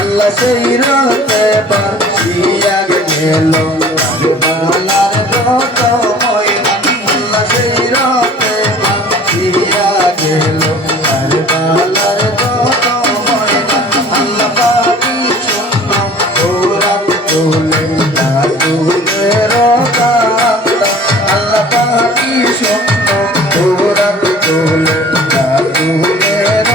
আল্লাহ সেই রাতে বাঁচিয়া গেল কারবালার যত ময়দান আল্লাহ সেই রাতে বাঁচিয়া গেল কারবালার যত ময়দান আল্লাহ পাকি শূন্য ওরাত তোলে রাসূলের কান্দা আল্লাহ পাকি শূন্য ওরাত তোলে রাসূলের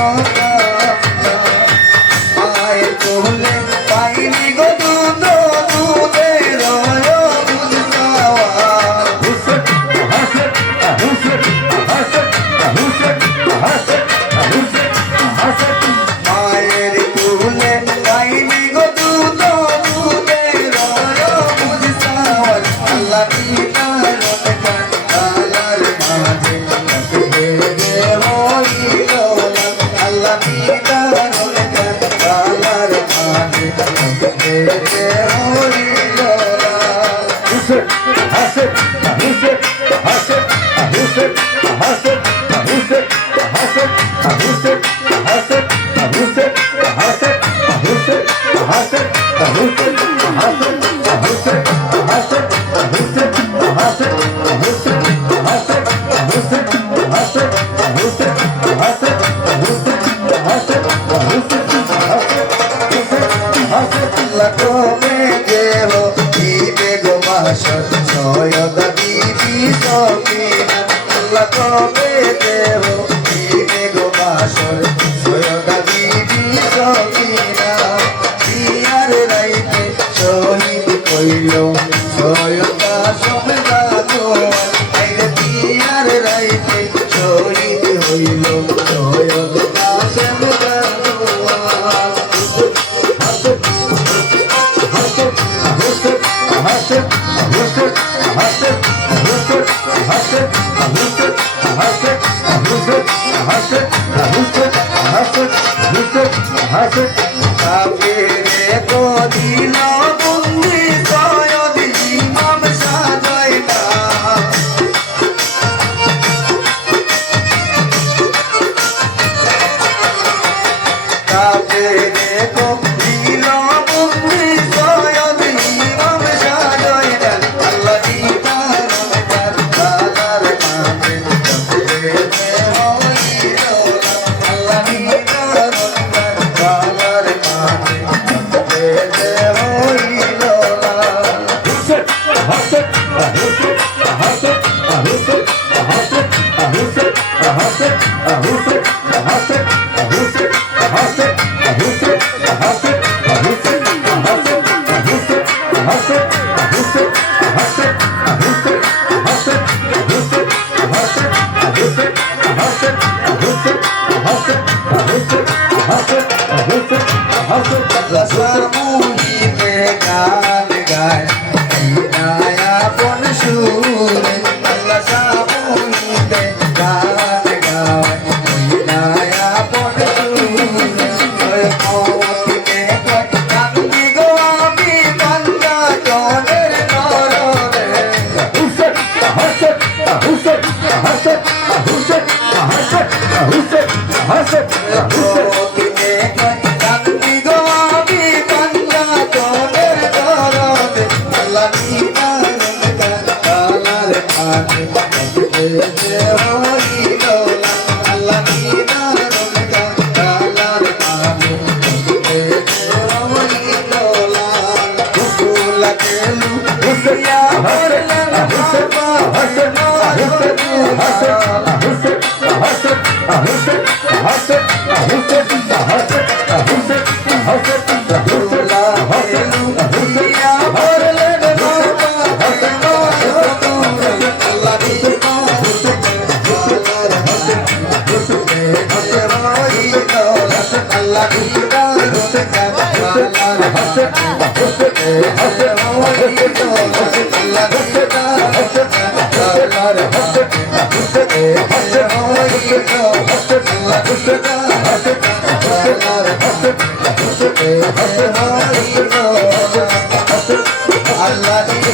সৈয়দা বিবি সকিনা আল্লাহ কবে দেব দিবে গো বাসর সৈয়দা বিবি সকিনা বিয়ার রাইতে শহীদ কইল সৈয়দা সমেদা দোয়ার আইরে বিয়ার রাইতে শহীদ হইল সৈয়দা সমেদা দোয়ার কাফিরে তো দিল বন্দি সৈয়দ ইমাম সাজাইনা কাফিরে তো দিল বন্দি সৈয়দ ইমাম সাজাইনা আল্লাহ দিদার কালার মাঝে কাফিরে হইল আল্লাহ দিদার কালার মাঝে কাফিরে হইল সামুহিতে গান গায় আপন সুরে আল্লাহ সামুহিতে গান গায় আপন সুরে মৌতিতে কান্দি গো আমি বান্দা জনের নররে Allah Allah